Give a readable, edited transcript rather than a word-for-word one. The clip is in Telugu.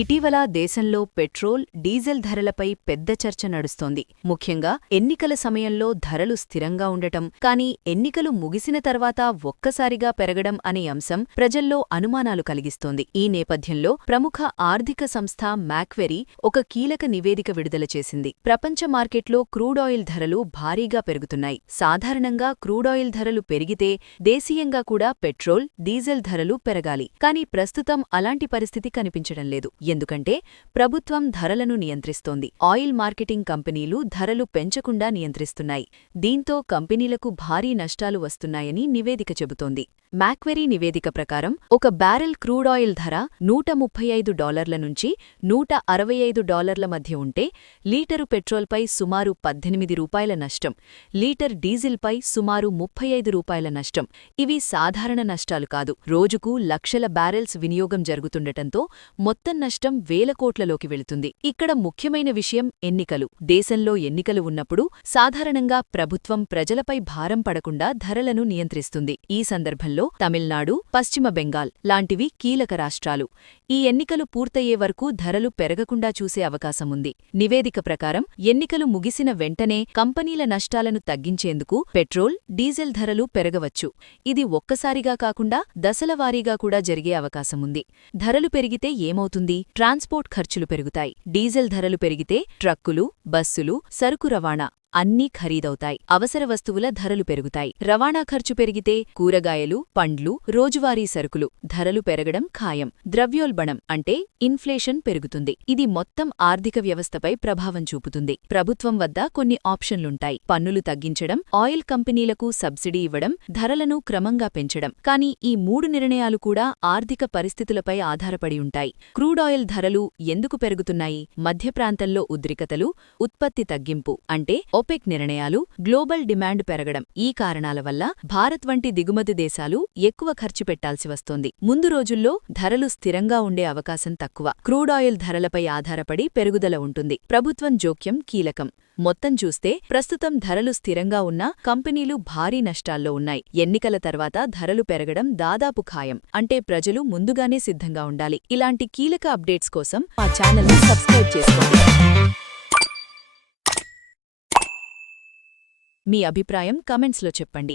ఇటీవల దేశంలో పెట్రోల్, డీజిల్ ధరలపై పెద్ద చర్చ నడుస్తోంది. ముఖ్యంగా ఎన్నికల సమయంలో ధరలు స్థిరంగా ఉండటం, కానీ ఎన్నికలు ముగిసిన తర్వాత ఒక్కసారిగా పెరగడం అనే అంశం ప్రజల్లో అనుమానాలు కలిగిస్తోంది. ఈ నేపథ్యంలో ప్రముఖ ఆర్థిక సంస్థ మ్యాక్వెరీ ఒక కీలక నివేదిక విడుదల చేసింది. ప్రపంచ మార్కెట్లో క్రూడాయిల్ ధరలు భారీగా పెరుగుతున్నాయి. సాధారణంగా క్రూడాయిల్ ధరలు పెరిగితే దేశీయంగా కూడా పెట్రోల్, డీజిల్ ధరలు పెరగాలి. కానీ ప్రస్తుతం అలాంటి పరిస్థితి కనిపించడం లేదు. ఎందుకంటే ప్రభుత్వం ధరలను నియంత్రిస్తోంది. ఆయిల్ మార్కెటింగ్ కంపెనీలు ధరలు పెంచకుండా నియంత్రిస్తున్నాయి. దీంతో కంపెనీలకు భారీ నష్టాలు వస్తున్నాయని నివేదిక చెబుతోంది. మ్యాక్వెరీ నివేదిక ప్రకారం ఒక బ్యారెల్ క్రూడాయిల్ ధర $135 నుంచి $165 మధ్య ఉంటే లీటరు పెట్రోల్పై సుమారు $18 నష్టం, లీటర్ డీజిల్పై సుమారు $35 నష్టం. ఇవి సాధారణ నష్టాలు కాదు. రోజుకు లక్షల బ్యారెల్స్ వినియోగం జరుగుతుండటంతో మొత్తం నష్టం వేల కోట్లలోకి వెళుతుంది. ఇక్కడ ముఖ్యమైన విషయం ఎన్నికలు. దేశంలో ఎన్నికలు ఉన్నప్పుడు సాధారణంగా ప్రభుత్వం ప్రజలపై భారం పడకుండా ధరలను నియంత్రిస్తుంది. ఈ సందర్భంలో తమిళనాడు, పశ్చిమ బెంగాల్ లాంటివి కీలక రాష్ట్రాలు. ఈ ఎన్నికలు పూర్తయ్యే వరకు ధరలు పెరగకుండా చూసే అవకాశముంది. నివేదిక ప్రకారం ఎన్నికలు ముగిసిన వెంటనే కంపెనీల నష్టాలను తగ్గించేందుకు పెట్రోల్, డీజిల్ ధరలు పెరగవచ్చు. ఇది ఒక్కసారిగా కాకుండా దశలవారీగా కూడా జరిగే అవకాశముంది. ధరలు పెరిగితే ఏమవుతుంది? ట్రాన్స్పోర్ట్ ఖర్చులు పెరుగుతాయి. డీజిల్ ధరలు పెరిగితే ట్రక్కులు, బస్సులు, సరుకు రవాణా అన్నీ ఖరీదవుతాయి. అవసర వస్తువుల ధరలు పెరుగుతాయి. రవాణా ఖర్చు పెరిగితే కూరగాయలు, పండ్లు, రోజువారీ సరుకులు ధరలు పెరగడం ఖాయం. ద్రవ్యోల్బణం అంటే ఇన్ఫ్లేషన్ పెరుగుతుంది. ఇది మొత్తం ఆర్థిక వ్యవస్థపై ప్రభావం చూపుతుంది. ప్రభుత్వం వద్ద కొన్ని ఆప్షన్లుంటాయి. పన్నులు తగ్గించడం, ఆయిల్ కంపెనీలకు సబ్సిడీ ఇవ్వడం, ధరలను క్రమంగా పెంచడం. కానీ ఈ మూడు నిర్ణయాలు కూడా ఆర్థిక పరిస్థితులపై ఆధారపడి ఉంటాయి. క్రూడాయిల్ ధరలు ఎందుకు పెరుగుతున్నాయి? మధ్యప్రాంతంలో ఉద్రిక్తతలు, ఉత్పత్తి తగ్గింపు అంటే ఒపెక్ నిర్ణయాలు, గ్లోబల్ డిమాండ్ పెరగడం. ఈ కారణాల వల్ల భారత్ వంటి దిగుమతి దేశాలు ఎక్కువ ఖర్చు పెట్టాల్సి వస్తోంది. ముందు రోజుల్లో ధరలు స్థిరంగా ఉండే అవకాశం తక్కువ. క్రూడాయిల్ ధరలపై ఆధారపడి పెరుగుదల ఉంటుంది. ప్రభుత్వం జోక్యం కీలకం. మొత్తం చూస్తే ప్రస్తుతం ధరలు స్థిరంగా ఉన్నా కంపెనీలు భారీ నష్టాల్లో ఉన్నాయి. ఎన్నికల తర్వాత ధరలు పెరగడం దాదాపు ఖాయం. అంటే ప్రజలు ముందుగానే సిద్ధంగా ఉండాలి. ఇలాంటి కీలక అప్డేట్స్ కోసం మా ఛానల్ని సబ్స్క్రైబ్ చేసుకోండి. మీ అభిప్రాయం కామెంట్స్లో చెప్పండి.